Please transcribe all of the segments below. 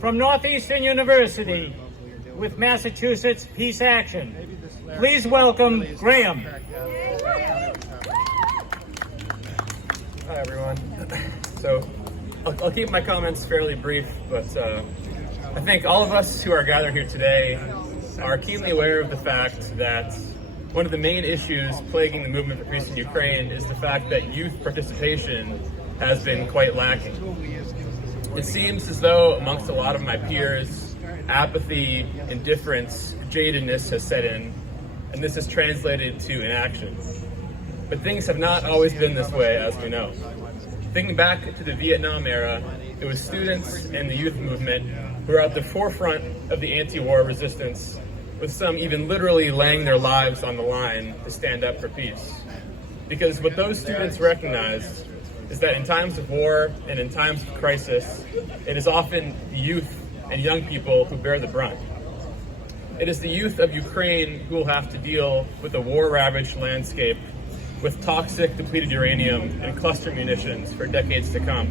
from Northeastern University with Massachusetts Peace Action. Please welcome Graham. Hi, everyone. So I'll keep my comments fairly brief, but I think all of us who are gathered here today are keenly aware of the fact that one of the main issues plaguing the movement for peace in Ukraine is the fact that youth participation has been quite lacking. It seems as though amongst a lot of my peers, apathy, indifference, jadedness has set in, and this has translated to inaction. But things have not always been this way, as we know. Thinking back to the Vietnam era, it was students and the youth movement who were at the forefront of the anti-war resistance, with some even literally laying their lives on the line to stand up for peace. Because what those students recognized is that in times of war and in times of crisis, it is often the youth and young people who bear the brunt. It is the youth of Ukraine who will have to deal with a war-ravaged landscape with toxic depleted uranium and cluster munitions for decades to come.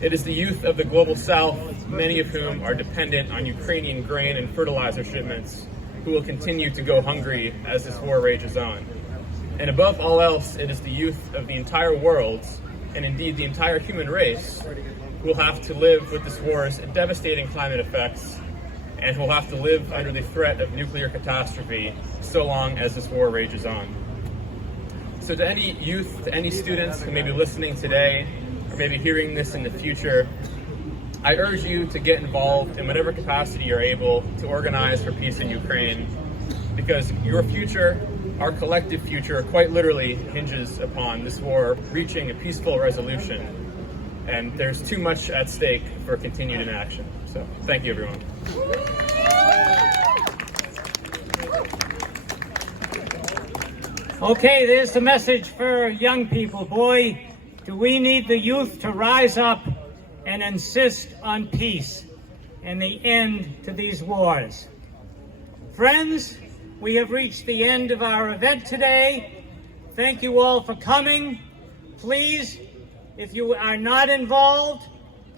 It is the youth of the global south, many of whom are dependent on Ukrainian grain and fertilizer shipments, who will continue to go hungry as this war rages on. And above all else, it is the youth of the entire world, and indeed the entire human race, who will have to live with this war's devastating climate effects, and who will have to live under the threat of nuclear catastrophe so long as this war rages on. So to any youth, to any students who may be listening today, or maybe hearing this in the future, I urge you to get involved in whatever capacity you're able to organize for peace in Ukraine, because your future, our collective future, quite literally hinges upon this war reaching a peaceful resolution. And there's too much at stake for continued inaction. So thank you, everyone. Okay, there's the message for young people. Boy, do we need the youth to rise up and insist on peace and the end to these wars. Friends, we have reached the end of our event today. Thank you all for coming. Please, if you are not involved,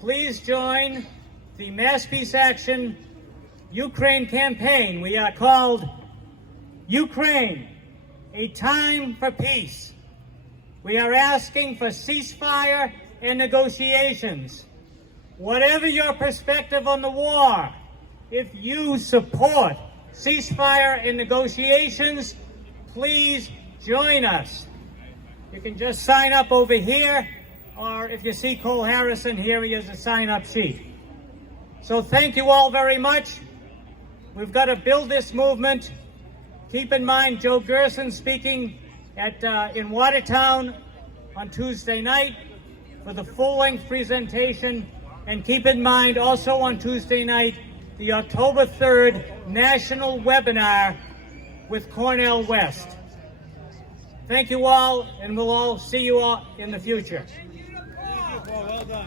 please join the Mass Peace Action Ukraine campaign. We are called Ukraine, a Time for Peace. We are asking for ceasefire and negotiations. Whatever your perspective on the war, if you support ceasefire and negotiations, please join us. You can just sign up over here, or if you see Cole Harrison, here he has a sign-up sheet. So thank you all very much. We've got to build this movement. Keep in mind, Joe Gerson speaking in Watertown on Tuesday night for the full-length presentation. And keep in mind also on Tuesday night, the October 3rd national webinar with Cornell West. Thank you all, and we'll all see you all in the future. Well done.